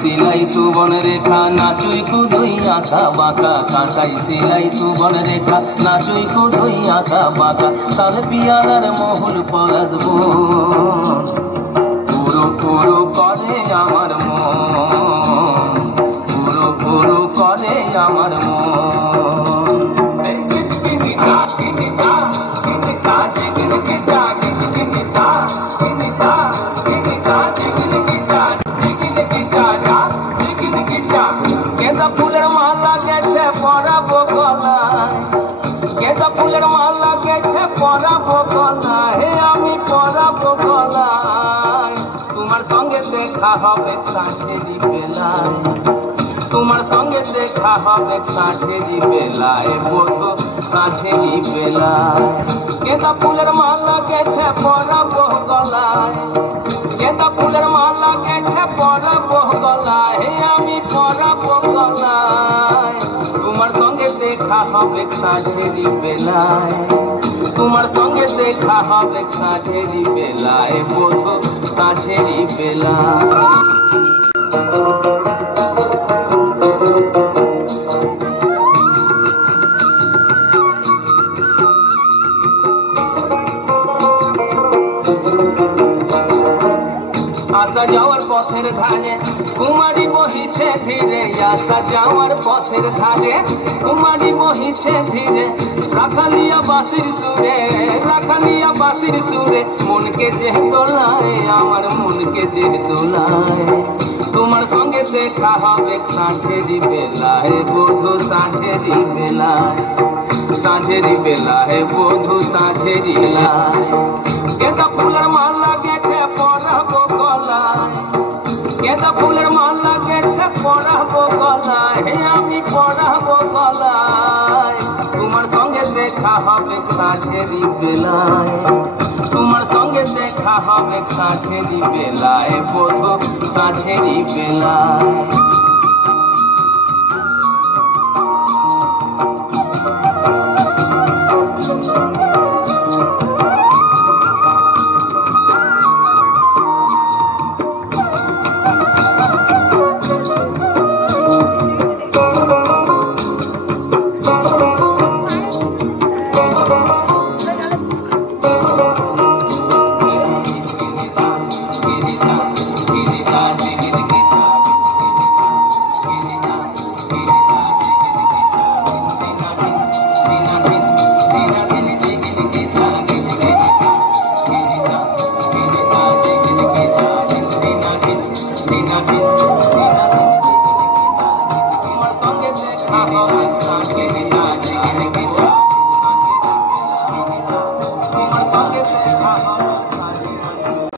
সিলাই সুবন রেখা নাচুই কুদুই আঁকা বাঁকা কাঁসাই সিলাই সুবন রেখা নাচুই কুদুই আঁকা বাঁকা সাল পিয়ালার মহুল পলাশবো পুরো পুরো করে আমার মন পুরো পুরো করে আমার মন गेंदा फूलेर माला गेছে পরাবো গলায় गेंदा फूलेर माला गेছে পরাবো গলায় আমি পরাবো গলায় তোমার সঙ্গে দেখা হবে সাঁঝেরি বেলায় তোমার সঙ্গে দেখা হবে সাঁঝেরি বেলায় বধু সাঁঝেরি বেলায় गेंदा फूलेर माला गेছে পরাবো গলায় गेंदा फूलेर माला गेছে পরাবো গলায় আমি পরাবো গলায় তোমার সঙ্গে দেখা হবে সাঁঝেরি বেলায় তোমার সঙ্গে দেখা হবে সাঁঝেরি বেলায় বধু সাঁঝেরি বেলায় আসা যাওয়ার পথের ধারে কুমারী বহিছে ধীরে আসা যাওয়ার পথের ধারে কুমারী বহিছে ধীরে রাখালিয়া বাঁশির সুরে রাখালিয়া বাঁশির সুরে মনকে যে দোলায় আমার মনকে যে দোলায় তোমার সঙ্গে দেখা হবে সাঁঝেরি বেলায় বধু সাঁঝেরি বেলায় সাঁঝেরি বেলায় বধু সাঁঝেরি বেলায় गेंदा फूलेर माला गेছে পরাবো গলায় गेंदा फूलेर माला गेছে পরাবো গলায় আমি পরাবো গলায় তোমার সঙ্গে দেখা হবে সাঁঝেরি বেলায় তোমার সঙ্গে দেখা হবে সাঁঝেরি বেলায় বধু সাঁঝেরি বেলায় তোমার সঙ্গে দেখা হবে সাঁঝেরি